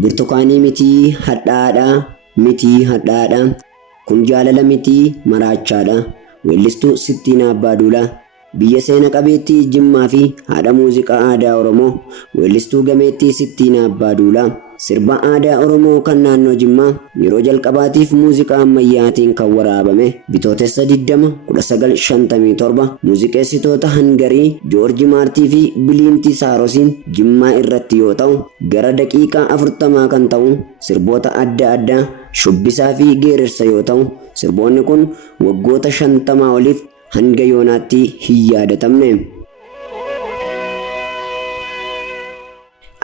Burtukaanii mitii hadhaadha mitii hadhaadha kun jaalala mitii maraachaadha. Weellistuu Sittiinaa Abbaaduulaa. Biyya seena qabeettii Jimmaa fi haadha muuziqaa aadaa Oromoo. Weellistuu gameettii Sittiinaa Abbaaduulaa. Sirba aadaa Oromoo kan naannoo Jimmaa yeroo jalqabaatiif muuziqaa ammayyaatiin kan waraabame Bitootessa 20 1957 muuziqeessitoota Hangarii Joorji Maartii fi Biliintii Saarosiin Jimmaa irratti yoo ta'u gara daqiiqaa 40 kan ta'u sirboota adda addaa shubbisaa fi geerarsa yoo ta'u sirboonni kun waggoota 50 oliif hanga yoonaatti hin yaadatamne.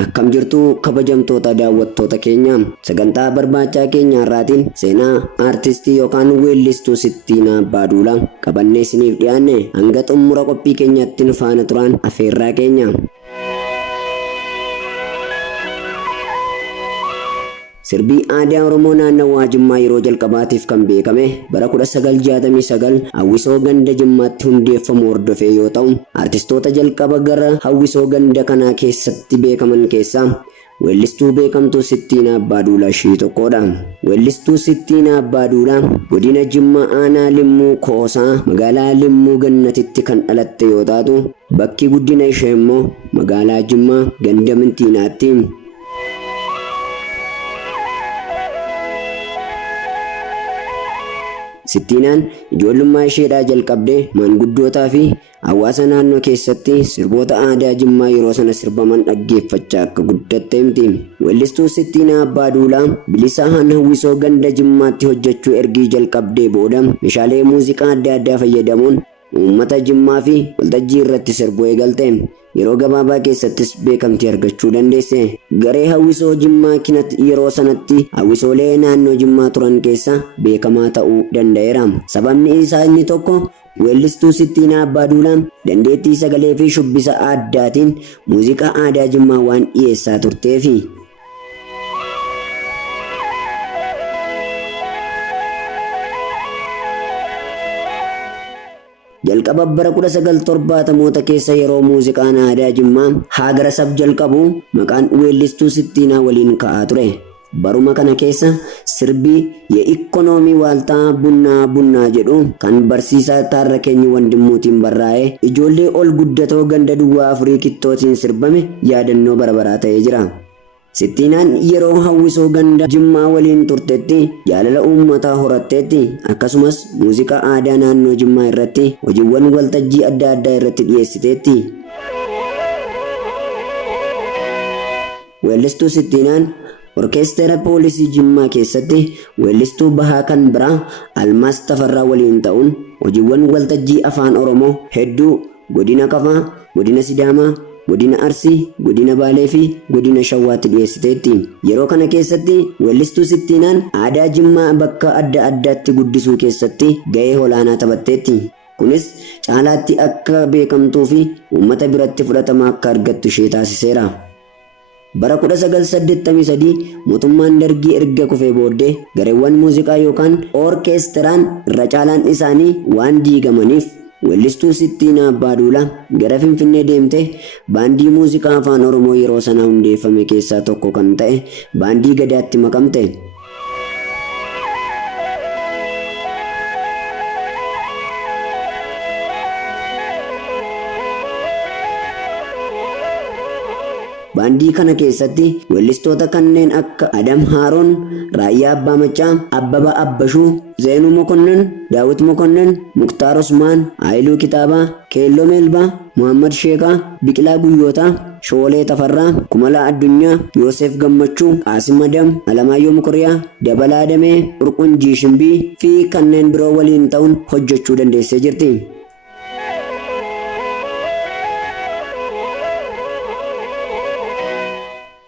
Akkam jirtu kabajamtoota daawwattoota keenya sagantaa barbaachaa keenya irraatiin seenaa aartistii yookaan weellistuu Sittiinaa Abbaaduulaa qabannee isiniif dhiyaanne hanga xumura qophii keenyaatti nu faana turan afeerraa keenya. Sirbii aadaa Oromoo naannawaa Jimmaa yeroo jalqabaatiif kan beekame bara 1969 hawwisoo ganda Jimmaatti hundeeffamu hordofee yoo ta'u aartistoota jalqaba gara hawwisoo ganda kanaa keessatti beekaman keessaa weellistuu beekamtuu Sittiinaa Abbaaduulaa ishee tokkodha. Weellistuu Sittiinaa Abbaaduulaa godina Jimmaa aanaa Limmuu Koosaa magaalaa Limmuu Gannatitti kan dhalatte yoo taatu bakki guddina ishee immoo magaalaa Jimmaa ganda Mintiinaatti. Sittiinaan ijoollummaa isheedhaa jalqabdee maanguddootaa fi hawaasa naannoo keessatti sirboota aadaa Jimmaa yeroo sana sirbaman dhaggeeffachaa akka guddatte himti. Weellistuu Sittiinaa Abbaaduulaa bilisaan hawwisoo ganda Jimmaatti hojjechuu ergii jalqabdee booda meeshaalee muuziqaa adda addaa fayyadamuun uummata Jimmaa fi waltajjii irratti sirbuu eegalte. Yeroo gabaabaa keessattis beekamtii argachuu dandeesse. Garee hawwisoo Jimmaa kinat yeroo sanatti hawwisoolee naannoo Jimmaa turan keessa beekamaa ta'uu danda'eera. Sababni isaa inni tokko weellistuu Sittiinaa Abbaaduulaa dandeettii sagalee fi shubbisa addaatiin muuziqaa aadaa Jimmaa waan dhiyeessaa turteefi. Jalqaba bara 1970moota keessa yeroo muuziqaan aadaa Jimmaa haagara sab jalqabu maqaan weellistuu Sittiinaa waliin ka'aa ture. Baruma kana keessa sirbii የኢኮኖሚ ዋልታ ቡና jedhu kan barsiisaa Taarrakeenyi Wandimmuutiin barraa'e ijoollee ol guddatoo ganda duwwaa afurii kittootiin sirbame yaadannoo barabaraa ta'ee jira. Sittiinaan yeroo hawwisoo ganda Jimmaa waliin turtetti jaalala uummataa horatteetti akkasumas muuziqaa aadaa naannoo Jimmaa irratti hojiiwwan waltajjii adda addaa irratti dhiyeessiteetti. Weellistuu Sittiinaan orkeestara poolisii Jimmaa keessatti weellistuu bahaa kan biraa Almaas Tafarraa waliin ta'uun hojiiwwan waltajjii afaan Oromoo hedduu godina Kafaa, godina Sidaamaa, godina Arsii, godina Baalee fi godina Shawwaatti dhiyeessiteetti. Yeroo kana keessatti weellistuu Sittiinaan aadaa Jimmaa bakka adda addaatti guddisuu keessatti gahee olaanaa taphatteetti. Kunis caalaatti akka beekamtuu fi uummata biratti fudhatama akka argattu ishee taasiseera. Bara 1983 mootummaan Dargii erga kufee booddee gareewwan muuziqaa yookaan orkeesteraan irra caalaan isaanii waan diigamaniif weellistuu Sittiinaa Abbaaduulaa gara Finfinnee deemte baandii muuziqaa afaan Oromoo yeroo sana hundeeffame keessaa tokko kan ta'e baandii Gadaatti makamte. Baandii kana keessatti weellistoota kanneen akka Adam Haaroon, Raayyaa Abbaa Machaa, Abbaba Abbashuu, Zeenuu Mokonnon, Daawit Mokonnon, Muktaar Usmaan, Haayiluu Kitaabaa, Keelloo Meelbaa, Muhammad Sheekaa, Biqilaa Guyyootaa, Shoolee Tafarraa, Kumalaa Addunyaa, Yoosef Gammachuu, Qaasim Adam, Alamaayyoo Mukuriyaa, Dabalaa Damee, Urqunjii Shimbii fi kanneen biroo waliin ta'uun hojjechuu dandeessee jirti.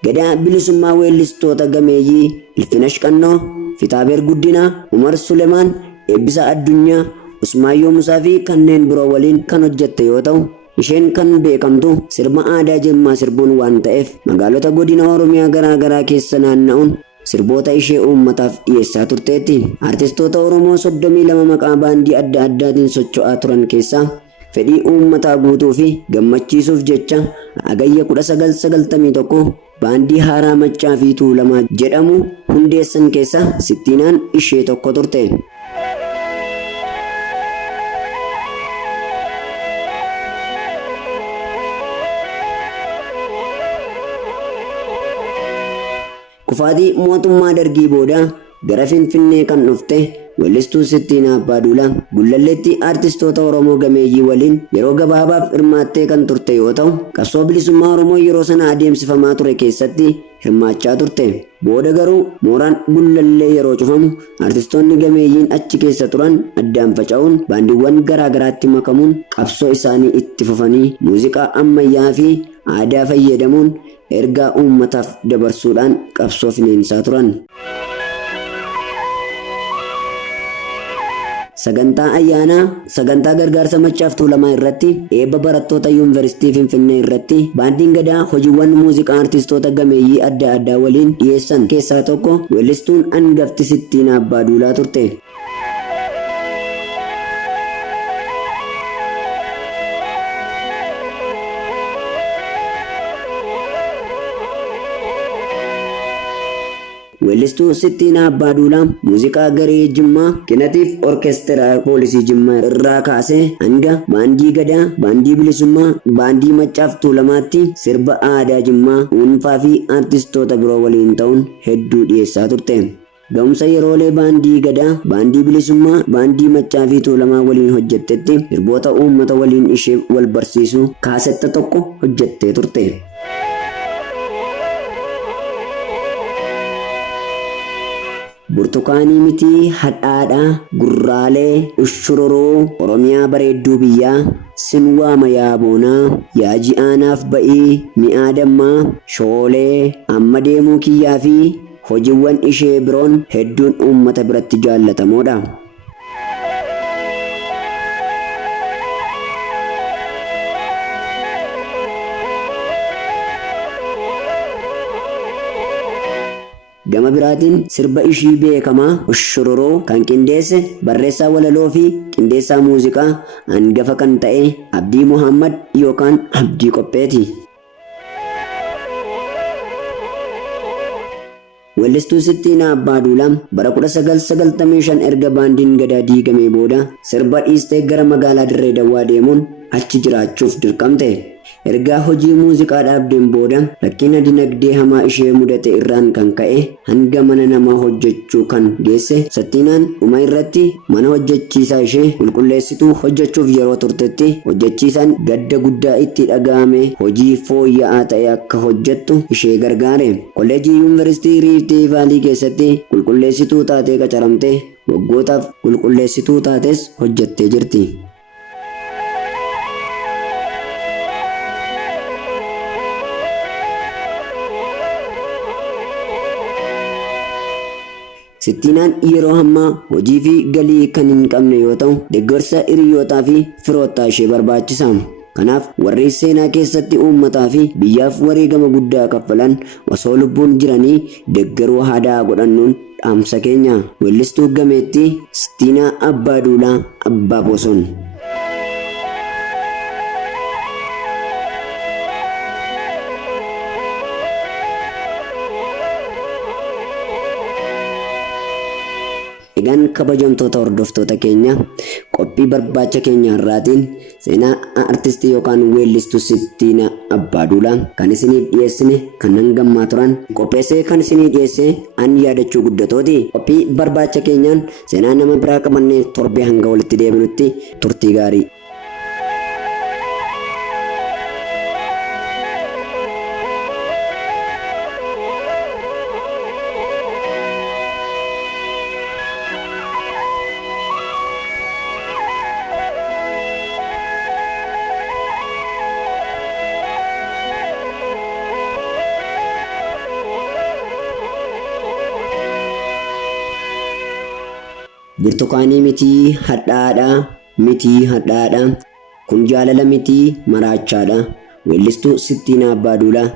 Gadaa bilisummaa weellistoota gameeyyii Ilfinash Qannoo, Fitaabeer Guddinaa, Umar Sulemaan, Eebbisaa Addunyaa, Usmaayyoo Musaa fi kanneen biroo waliin kan hojjette yoo ta'u isheen kan beekamtu sirba aadaa Jimmaa sirbuun waan ta'eef magaalota godina Oromiyaa garaa garaa keessa naanna'uun sirboota ishee uummataaf dhiyeessaa turteetti. Artistoota Oromoo 32 maqaa baandii adda addaatiin socho'aa turan keessaa fedhii uummataa guutuu fi gammachiisuuf jecha agayya 1991 baandii haaraa Maccaa fi Tuulamaa jedhamu hundeessan keessa Sittiinaan ishee tokko turte. Kufaatii mootummaa Dargii booda gara Finfinnee kan dhufte weellistuu Sittiinaa Abbaaduulaa Gullalleetti aartistoota Oromoo gameeyyii waliin yeroo gabaabaaf hirmaattee kan turte yoo ta'u, qabsoo bilisummaa Oromoo yeroo sana adeemsifamaa ture keessatti hirmaachaa turte. Booda garuu mooraan Gullallee yeroo cufamu aartistoonni gameeyyiin achi keessa turan addaan faca'uun baandiiwwan garaa garaatti makamuun qabsoo isaanii itti fufanii muuziqaa ammayyaa fi aadaa fayyadamuun ergaa uummataaf dabarsuudhaan qabsoo finiinsaa turan. Sagantaa ayyaanaa sagantaa gargaarsa Maccaaf Tuulamaa irratti eebba barattoota yuunivarsiitii Finfinnee irratti baandiin gadaa hojiiwwan muuziqaa aartistoota gameeyyii adda addaa waliin dhiyeessan keessaa tokko weellistuun hangafti Sittiinaa Abbaaduulaa turte. Weellistuu Sittiinaa Abbaaduulaa muuziqaa garee Jimmaa Kinatiif Orkeestiraa Poolisii Jimmaa irraa kaasee hanga baandii gadaa, baandii bilisummaa, baandii Maccaaf Tuulamaatti sirba aadaa Jimmaa dhuunfaa fi aartistoota biroo waliin ta'uun hedduu dhiyeessaa turte. Ga'umsa yeroolee baandii gadaa, baandii bilisummaa, baandii Maccaa fi Tuulamaa waliin hojjettetti sirboota uummata waliin ishee wal barsiisuu kaasetta tokko hojjettee turte. Burtukaanii mitii hadhaadhaa gurraalee ushururuu Oromiyaa bareedduu biyyaa sin waama yaa boonaa yaa ji'aanaaf ba'ii mi'aa dammaa shoolee amma deemuu kiyyaa fi hojiiwwan ishee biroon hedduun uummata biratti jaallatamoodha. Gama biraatiin sirba ishii beekamaa ushururuu kan qindeesse barreessaa walaloo fi qindeessaa muuziqaa hangafa kan ta'e Abdii Muhammad yookaan Abdii Qopheeti. Weellistuu Sittiinaa Abbaaduulaa bara 1995 erga baandiin gadaa diigamee booda sirba dhiistee gara magaalaa Dirree Dawwaa deemuun achi jiraachuuf dirqamte. Ergaa hojii muuziqaa dhaabdeen booda rakkina dinagdee hamaa ishee mudate irraan kan ka'e hanga mana namaa hojjechuu kan geesse Sittiinaan dhuma irratti mana hojjechiisaa ishee qulqulleessituu hojjechuuf yeroo turtetti hojjechiisaan gadda guddaa itti dhaga'ame hojii fooyya'aa ta'e akka hojjettu ishee gargaare. Kolleejjii yuunivarsiitii Riiftii Vaalii keessatti qulqulleessituu taatee qacaramte waggootaaf qulqulleessituu taates hojjettee jirti. Sittiinaan yeroo ammaa hojii fi galii kan hin qabne yoo ta'u, deeggarsa hiriyootaa fi firoottaa ishee barbaachisa. Kanaaf warri seenaa keessatti uummataa fi biyyaaf wareegama guddaa kaffalan osoo lubbuun jiranii deeggaruu haa godhannuun dhaamsa keenya. Weellistuu gameettii Sittiinaa Abbaaduulaa Abbaa Boson. Egaan kabajamtoota hordoftoota keenya qophii barbaacha keenya irraatiin seenaa artistii yookaan weellistuu Sittiinaa Abbaaduulaa kan isiniif dhiyeessine kan hangammaa turan qopheessee kan isinii dhiyeesse an yaadachuu guddatooti. Qophii barbaacha keenyaan seenaa nama biraa qabannee torbee hanga walitti deebinutti turtii gaarii. Burtukaanii mitii hadhaadhaa mitii hadhaadhaa kun jaalala mitii maraachaadha. Weellistuu Sittiinaa Abbaaduulaa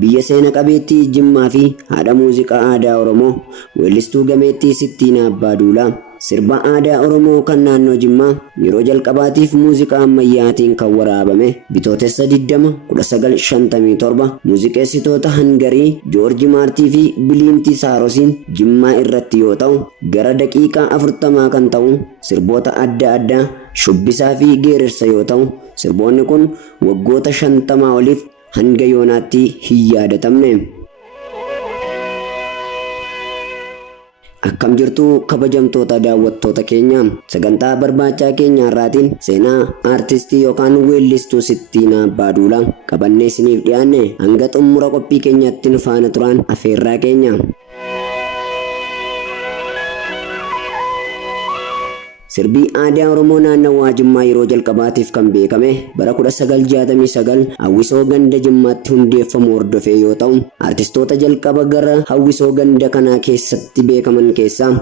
biyya seena qabeettii Jimmaa fi haadha muuziqaa aadaa Oromoo weellistuu gameettii Sittiinaa Abbaaduulaa. Sirba aadaa Oromoo kan naannoo Jimmaa yeroo jalqabaatiif muuziqaa ammayyaatiin kan waraabame Bitootessa 20 1957 muuziqeessitoota Hangarii Joorji Maartii fi Biliintii Saarosiin Jimmaa irratti yoo ta'u gara daqiiqaa 40 kan ta'u sirboota adda addaa shubbisaa fi geerarsa yoo ta'u sirboonni kun waggoota 50 oliif hanga yoonaatti hin yaadatamne. Akkam jirtu kabajamtoota daawwattoota keenya sagantaa barbaachaa keenya irraatiin seenaa aartistii yookaan weellistuu Sittiinaa Abbaaduulaa qabannee isiniif dhiyaanne hanga xumura qophii keenyaatti nu faana turan afeerraa keenya. Sirbi aadaa Oromoo naannawaa Jimmaa yeroo jalqabaatiif kan beekame bara 1969 hawwisoo ganda Jimmaatti hundeeffamu hordofee yoo ta'u aartistoota jalqaba gara hawwisoo ganda kanaa keessatti beekaman keessaa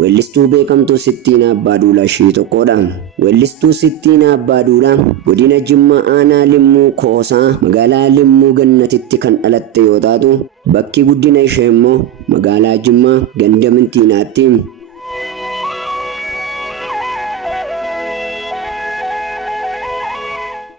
weellistuu beekamtuu Sittiinaa Abbaaduulaa ishee tokkodha. Weellistuu Sittiinaa Abbaaduulaa godina Jimmaa aanaa Limmuu Koosaa magaalaa Limmuu Gannatitti kan dhalatte yoo taatu bakki guddina ishee immoo magaalaa Jimmaa ganda Mintiinaatti.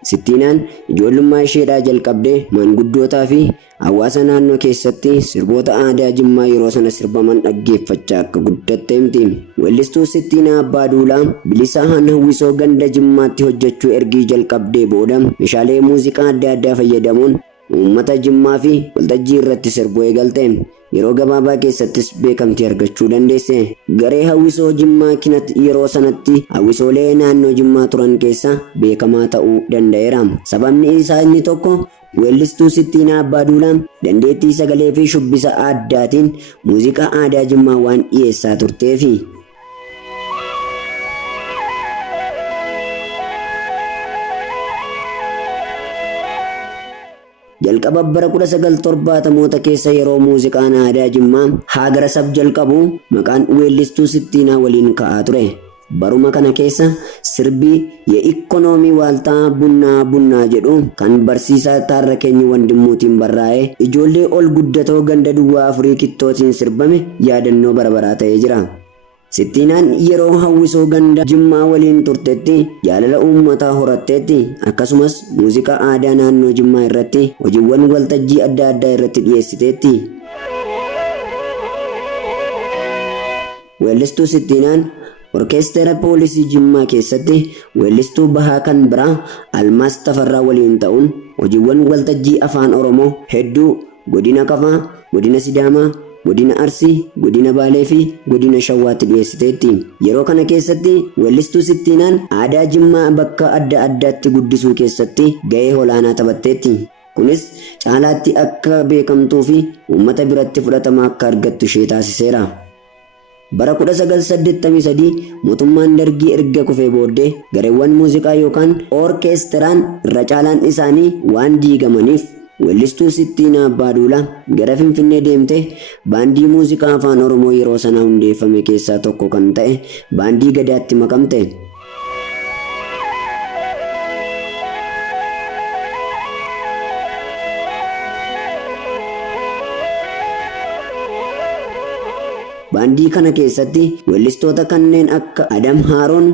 Sittiinaan ijoollummaa isheedhaa jalqabdee maanguddootaa fi hawaasa naannoo keessatti sirboota aadaa Jimmaa yeroo sana sirbaman dhaggeeffachaa akka guddatte himti. Weellistuu Sittiinaa Abbaaduulaa bilisaan hawwisoo ganda Jimmaatti hojjechuu ergii jalqabdee booda meeshaalee muuziqaa adda addaa fayyadamuun uummata Jimmaa fi waltajjii irratti sirbuu eegalte. Yeroo gabaabaa keessattis beekamtii argachuu dandeesse. Garee hawwisoo Jimmaa kinat yeroo sanatti hawwisoolee naannoo Jimmaa turan keessa beekamaa ta'uu danda'eera. Sababni isaa inni tokko weellistuu Sittiinaa Abbaaduulaa dandeettii sagalee fi shubbisa addaatiin muuziqaa aadaa Jimmaa waan dhiyeessaa turteefi. Jalqaba bara 1970 keessa yeroo muuziqaan aadaa Jimmaa haagara sab jalqabu maqaan weellistuu Sittiinaa waliin ka'aa ture. Baruma kana keessa sirbi የኢኮኖሚ ዋልታ ቡና jedhu kan barsiisaa Taarrakeenyi Wandimmuutiin barraa'e ijoollee ol guddatoo ganda duwwaa afurii kittootiin sirbame yaadannoo barabaraa ta'ee jira. Sittiinaan yeroo hawwisoo ganda Jimmaa waliin turtetti jaalala uummataa horatteetti akkasumas muuziqaa aadaa naannoo Jimmaa irratti hojiiwwan waltajjii adda addaa irratti dhiyeessiteetti. Weellistuu Sittiinaan orkeestara poolisii Jimmaa keessatti weellistuu bahaa kan biraa Almaas Tafarraa waliin ta'uun hojiiwwan waltajjii afaan Oromoo hedduu godina Kafaa, godina Sidaamaa, godina Arsii, godina Baalee fi godina Shawwaatti dhiyeessiteetti. Yeroo kana keessatti weellistuu Sittiinaan aadaa Jimmaa bakka adda addaatti guddisuu keessatti gahee olaanaa taphatteetti. Kunis caalaatti akka beekamtuu fi uummata biratti fudhatama akka argattu ishee taasiseera. Bara 1983 mootummaan Dargii erga kufee booddee gareewwan muuziqaa yookaan orkeesteraan irra caalaan isaanii waan diigamaniif weellistuu Sittiinaa Abbaaduulaa gara Finfinnee deemte baandii muuziqaa afaan Oromoo yeroo sana hundeeffame keessaa tokko kan ta'e baandii Gadaatti makamte. Baandii kana keessatti weellistoota kanneen akka Adam Haaroon,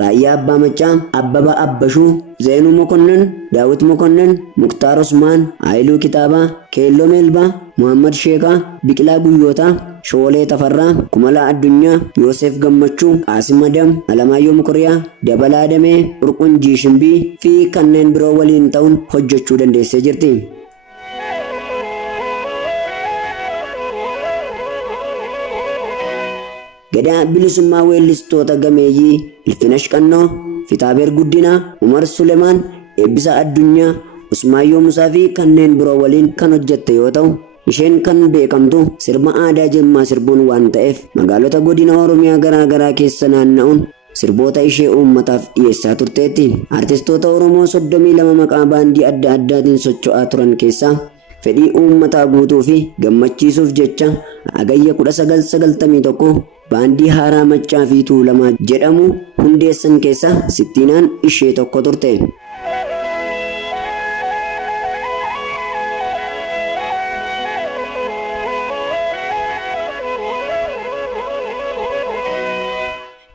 Raayyaa Abbaa Machaa, Abbabaa Abbashuu, Zeenuu Mokonnon, Daawit Mokonnon, Muktaar Usmaan, Haayiluu Kitaabaa, Keelloo Meelbaa, Muhammad Sheekaa, Biqilaa Guyyootaa, Shoolee Tafarraa, Kumalaa Addunyaa, Yoosef Gammachuu, Qaasim Adam, Alamaayyoo Mukuriyaa, Dabalaa Damee, Urqunjii Shimbii fi kanneen biroo waliin ta'uun hojjechuu dandeessee jirti. Gadaa bilisummaa weellistoota gameeyyii Ilfinash Qannoo, Fitaabeer Guddinaa, Umar Sulemaan, Eebbisaa Addunyaa, Usmaayyoo Musaa fi kanneen biroo waliin kan hojjette yoo ta'u isheen kan beekamtu sirba aadaa Jimmaa sirbuun waan ta'eef magaalota godina Oromiyaa garaa garaa keessa naanna'uun sirboota ishee uummataaf dhiyeessaa turteetti. Artistoota Oromoo 32 maqaa baandii adda addaatiin socho'aa turan keessaa fedhii uummataa guutuu fi gammachiisuuf jecha Agayya 1991 baandii Haaraa Maccaa fi Tuulamaa jedhamu hundeessan keessa Sittiinaan ishee tokko turte.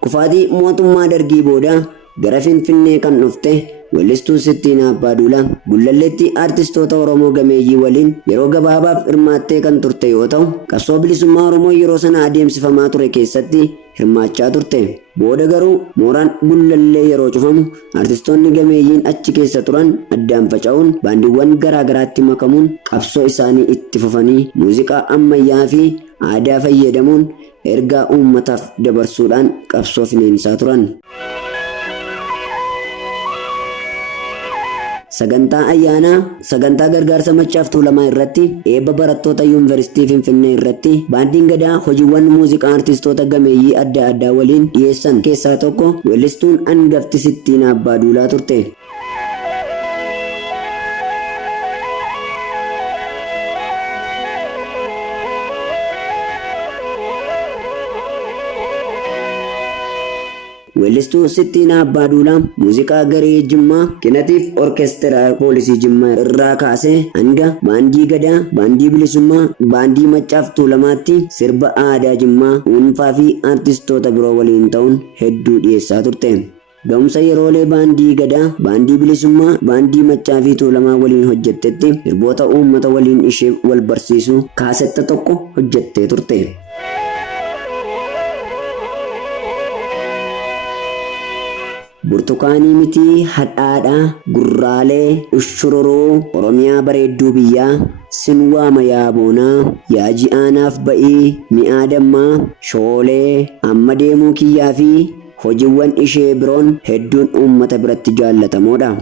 Kufaatii mootummaa Dargii booda gara Finfinnee kan dhufte weellistuu Sittiinaa Abbaaduulaa Gullalleetti aartistoota Oromoo gameeyyii waliin yeroo gabaabaaf hirmaattee kan turte yoo ta'u, qabsoo bilisummaa Oromoo yeroo sana adeemsifamaa ture keessatti hirmaachaa turte. Booda garuu mooraan Gullallee yeroo cufamu aartistoonni gameeyyiin achi keessa turan addaan faca'uun baandiiwwan garaa garaatti makamuun qabsoo isaanii itti fufanii muuziqaa ammayyaa fi aadaa fayyadamuun ergaa uummataaf dabarsuudhaan qabsoo finiinsaa turan. Sagantaa gargaarsa Machaaf Tuulamaa irratti eebba barattoota yuunivarsiitii Finfinnee irratti baandiin Gadaa hojiiwwan muuziqaa aartistoota gameeyyii adda addaa waliin dhiyeessan keessaa tokko weellistuun hangafti Sittiinaa Abbaaduulaa turte. Weellistuu Sittiinaa Abbaaduulaa muuziqaa garee Jimmaa Kinatiif Orkeestiraa Poolisii Jimmaa irraa kaasee hanga baandii Gadaa, baandii Bilisummaa, baandii Machaaf Tuulamaatti sirba aadaa Jimmaa dhuunfaa fi aartistoota biroo waliin ta'uun hedduu dhiyeessaa turte. Ga'umsa yeroolee baandii Gadaa, baandii Bilisummaa, baandii Machaa fi Tuulamaa waliin hojjettetti sirboota uummata waliin ishee wal barsiisuu kaasetta tokko hojjettee turte. Burtukaanii miti hadhaadhaa gurraalee ushururuu Oromiyaa bareedduu biyyaa sin waama yaa boonaa yaa ji'aanaaf ba'ii mi'aa dammaa shoolee amma deemuu kiyyaa fi hojiiwwan ishee biroon hedduun uummata biratti jaallatamoodha.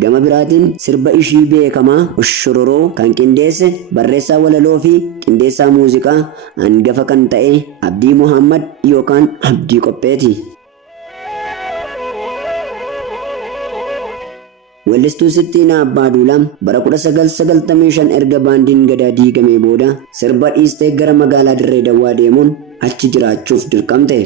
Gama biraatiin sirba ishii beekamaa ushururuu kan qindeesse barreessaa walaloo fi qindeessaa muuziqaa hangafa kan ta'e Abdii Muhammad yookaan Abdii Qopheeti. Weellistuu Sittiinaa Abbaaduulaa bara 1995 erga baandiin Gadaa diigamee booda sirba dhiistee gara magaalaa Dirree Dawwaa deemuun achi jiraachuuf dirqamte.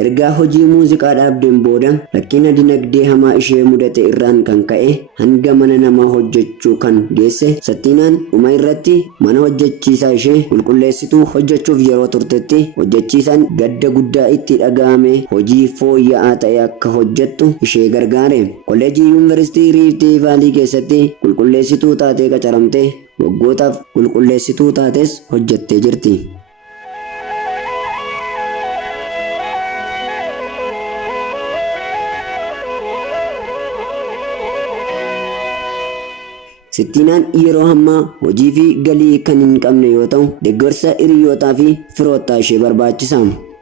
Ergaa hojii muuziqaa dhaabdeen booda rakkina dinagdee hamaa ishee mudate irraan kan ka'e hanga mana namaa hojjechuu kan geesse Sittiinaan dhuma irratti mana hojjechiisaa ishee qulqulleessituu hojjechuuf yeroo turtetti hojjechiisaan gadda guddaa itti dhaga'ame hojii fooyya'aa ta'e akka hojjettu ishee gargaare. Kolleejjii yuunivarsiitii Riiftii Vaalii keessatti qulqulleessituu taatee qacaramte waggootaaf qulqulleessituu taates hojjettee jirti. Sittiinaan yeroo ammaa hojii fi galii kan hin qabne yoo ta'u, deeggarsa hiriyootaa fi firoottaa ishee barbaachisa.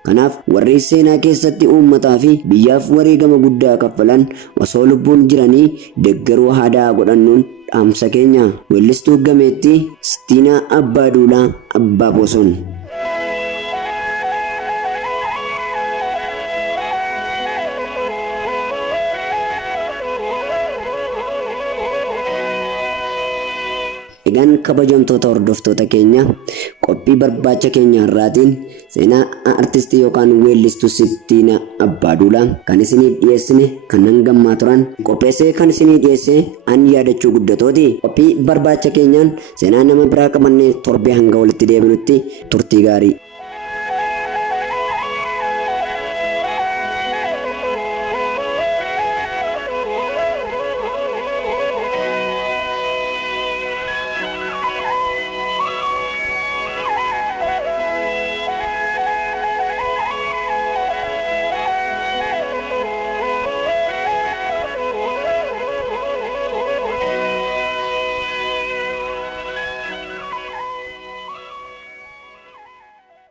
Kanaaf warri seenaa keessatti uummataa fi biyyaaf wareegama guddaa kaffalan osoo lubbuun jiranii deeggaruu haa godhannuun dhaamsa keenya. Weellistuu gameettii Sittiinaa Abbaaduulaa Abbaa Bosoon. Egaan kabajamtoota hordoftoota keenya qophii barbaacha keenya irraatiin seenaa artistii yookaan weellistuu Sittiinaa Abbaaduulaa kan isiniif dhiyeessine kan hangammaa turan qopheessee kan isiniif dhiyeesse an yaadachuu guddatooti. Qophii barbaacha keenyaan seenaa nama biraa qabannee torbee hanga walitti deebinutti turtii gaarii.